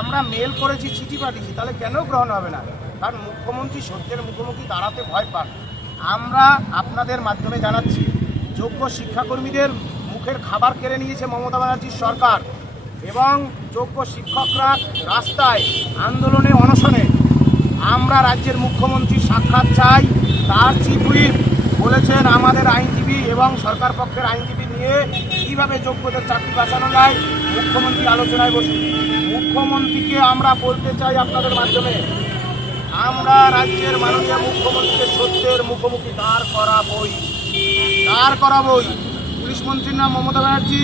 আমরা মেল করেছি, চিঠি পাঠিয়েছি, তাহলে কেন গ্রহণ হবে না? কারণ মুখ্যমন্ত্রী সত্যের মুখোমুখি দাঁড়াতে ভয় পান। আমরা আপনাদের মাধ্যমে জানাচ্ছি, যোগ্য শিক্ষাকর্মীদের মুখের খাবার কেড়ে নিয়েছে মমতা ব্যানার্জির সরকার এবং যোগ্য শিক্ষকরা রাস্তায় আন্দোলনে অনশনে। আমরা রাজ্যের মুখ্যমন্ত্রী সাক্ষাৎ চাই, তার চিফ হুইপ বলেছেন আমাদের আইনজীবী এবং সরকার পক্ষের আইনজীবী নিয়ে কীভাবে যোগ্যদের চাকরি বাঁচানো যায় মুখ্যমন্ত্রী আলোচনায় বসুন। মুখ্যমন্ত্রীকে আমরা বলতে চাই আপনাদের মাধ্যমে, আমরা রাজ্যের মাননীয় মুখ্যমন্ত্রীকে সত্যের মুখোমুখি দাঁড় করাবই। দাঁড় করাবই। পুলিশ মন্ত্রীর নাম মমতা ব্যানার্জি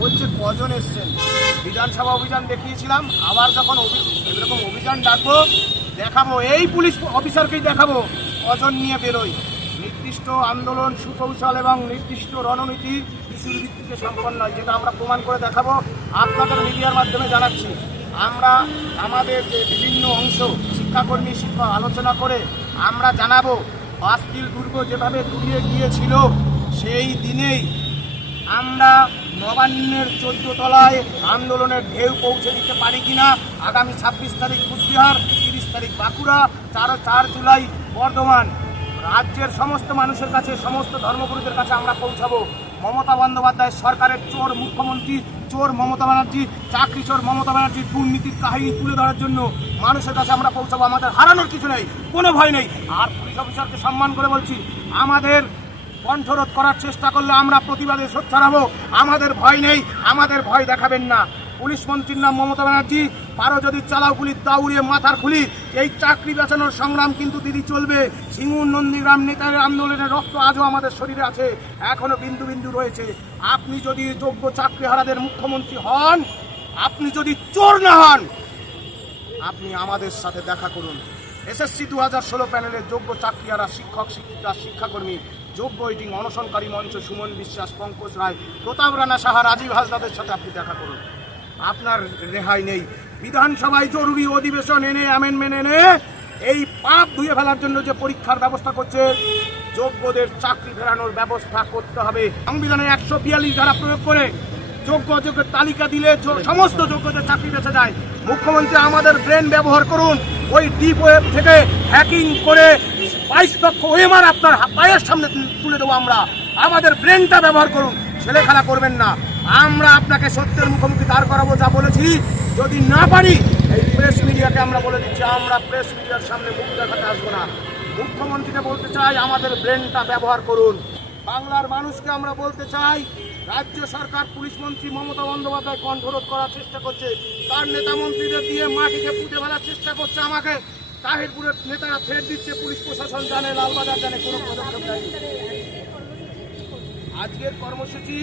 বলছে, কজন এসছেন? বিধানসভা অভিযান দেখিয়েছিলাম, আবার যখন এরকম অভিযান ডাকবো, দেখাবো, এই পুলিশ অফিসারকেই দেখাবো, কজন নিয়ে বেরোই। নির্দিষ্ট আন্দোলন, সুকৌশল এবং নির্দিষ্ট রণনীতি ইস্যুর ভিত্তিতে সম্পন্ন হয় যেটা আমরা প্রমাণ করে দেখাবো আপনাদের মিডিয়ার মাধ্যমে জানাচ্ছি। আমরা আমাদের যে বিভিন্ন অংশ, শিক্ষাকর্মী, শিক্ষক আলোচনা করে আমরা জানাব, বাস্তিল দুর্গ যেভাবে দূরিয়ে গিয়েছিল, সেই দিনেই আমরা নবান্নের চোদ্দ তলায় আন্দোলনের ঢেউ পৌঁছে দিতে পারি কিনা, আগামী ছাব্বিশ তারিখ কুচবিহার, তিরিশ তারিখ বাঁকুড়া, চার চার জুলাই বর্ধমান। রাজ্যের সমস্ত মানুষের কাছে, সমস্ত ধর্মগুরুদের কাছে আমরা পৌঁছাবো। মমতা বন্দ্যোপাধ্যায় সরকারের চোর মুখ্যমন্ত্রী, চোর মমতা ব্যানার্জি, চাকরি চোর মমতা ব্যানার্জির দুর্নীতির কাহিনী তুলে ধরার জন্য মানুষের কাছে আমরা পৌঁছাবো, আমাদের হারানোর কিছু নেই, কোনো ভয় নেই। আর পুলিশ অফিসারকে সম্মান করে বলছি, আমাদের কণ্ঠরোধ করার চেষ্টা করলে আমরা প্রতিবাদে সোচ্চার আমাদের ভয় নেই, আমাদের ভয় দেখাবেন না। পুলিশ মন্ত্রীর নাম মমতা ব্যানার্জি, পারো যদি চালাও গুলির দাউড়িয়ে মাথার খুলি। এই চাকরি বাঁচানোর সংগ্রাম কিন্তু দিদি চলবে। সিঙ্গুর নন্দীগ্রাম নেতাদের আন্দোলনের রক্ত আজও আমাদের শরীরে আছে, এখনও বিন্দু বিন্দু রয়েছে। আপনি যদি যোগ্য চাকরিহারাদের মুখ্যমন্ত্রী হন, আপনি যদি চোর না হন, আপনি আমাদের সাথে দেখা করুন। এসএসসি দু হাজার ষোলো প্যানেলের যোগ্য চাকরিয়ারা শিক্ষক, শিক্ষিকা, শিক্ষাকর্মী, যোগ্য ওয়েটিং অনশনকারী মঞ্চ সুমন বিশ্বাস, পঙ্কজ রায়, প্রতাপ রানা সাহা, রাজীব হাসদাদের সাথে আপনি দেখা করুন। আপনার রেহাই নেই। বিধানসভায় জরুরি অধিবেশন এনে অ্যামেন্ডমেন্ট এনে এই পাপ ধুয়ে ফেলার জন্য যে পরীক্ষার ব্যবস্থা করছে, যোগ্যদের চাকরি ফেরানোর ব্যবস্থা করতে হবে। সংবিধানে একশো বিয়াল্লিশ ধারা প্রয়োগ করে যোগ্য অযোগ্যের তালিকা দিলে সমস্ত যোগ্যদের চাকরি বেঁচে যায়। মুখ্যমন্ত্রী, আমাদের ব্রেন ব্যবহার করুন। ওই ডিপ ওয়েব থেকে হ্যাকিং করে বাইশ লক্ষ ওএমআর আপনার পায়ের সামনে তুলে দেবো আমরা। আমাদের ব্রেনটা ব্যবহার করুন। ছেলে খেলা করবেন না। আমরা আপনাকে সত্যের মুখোমুখি দাঁড় করাবো যা বলেছি। যদি না পারি, এই প্রেস মিডিয়াকে আমরা বলে দিচ্ছি, আমরা প্রেস মিডিয়ার সামনে মুখ দেখাতে আসব না। মুখ্যমন্ত্রীকে বলতে চাই, আমাদের ব্রেনটা ব্যবহার করুন। বাংলার মানুষকে আমরা বলতে চাই, রাজ্য সরকার পুলিশ মন্ত্রী মমতা বন্দ্যোপাধ্যায় কণ্ঠরোধ করার চেষ্টা করছে। তার নেতা মন্ত্রীদের দিয়ে মাটিকে পুঁতে ফেলার চেষ্টা করছে আমাকে। তাহিরপুরের নেতারা ফের দিচ্ছে, পুলিশ প্রশাসন জানে, লালবাজার জানে, কোনো পদক্ষেপ নেয়নি। আজকের কর্মসূচি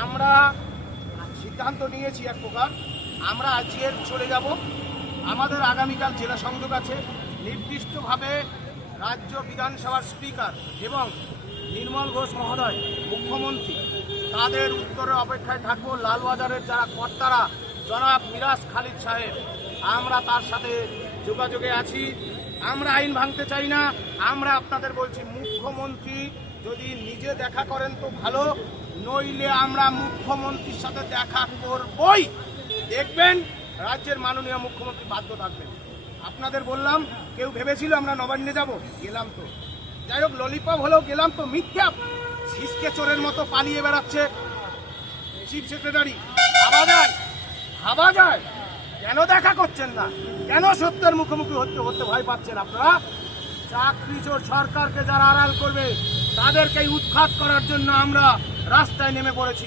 আমরা সিদ্ধান্ত নিয়েছি এক প্রকার। আমরা আজকের চলে যাব। আমাদের আগামীকাল জেলা সংযোগ আছে। নির্দিষ্টভাবে রাজ্য বিধানসভার স্পিকার এবং নির্মল ঘোষ মহোদয়, মুখ্যমন্ত্রী, তাদের উত্তরের অপেক্ষায় থাকব। লালবাজারের যারা কর্তারা, জনাব মিরাজ খালিদ সাহেব, আমরা তার সাথে যোগাযোগে আছি। আমরা আইন ভাঙতে চাই না। আমরা আপনাদের বলছি, মুখ্যমন্ত্রী যদি নিজে দেখা করেন তো ভালো। নইলে আমরা মুখ্যমন্ত্রীর সাথে দেখা করবই। দেখবেন, রাজ্যের মাননীয় মুখ্যমন্ত্রী বাধ্য থাকবেন। আপনাদের বললাম, কেউ ভেবেছিল আমরা নবান্নে যাব? গেলাম তো। যাই হোক ললিপপ হলেও গেলাম তো, মিথ্যা। ছিসকে চোরের মতো পালিয়ে বেড়াচ্ছে চিফ সেক্রেটারি ভাবা যায় ভাবা যায়। কেন দেখা করছেন না? কেন সত্যের মুখোমুখি হতে হতে ভয় পাচ্ছেন আপনারা? চাকরি চোর সরকারকে যারা আড়াল করবে, তাদেরকেই উৎখাত করার জন্য আমরা রাস্তায় নেমে পড়েছি।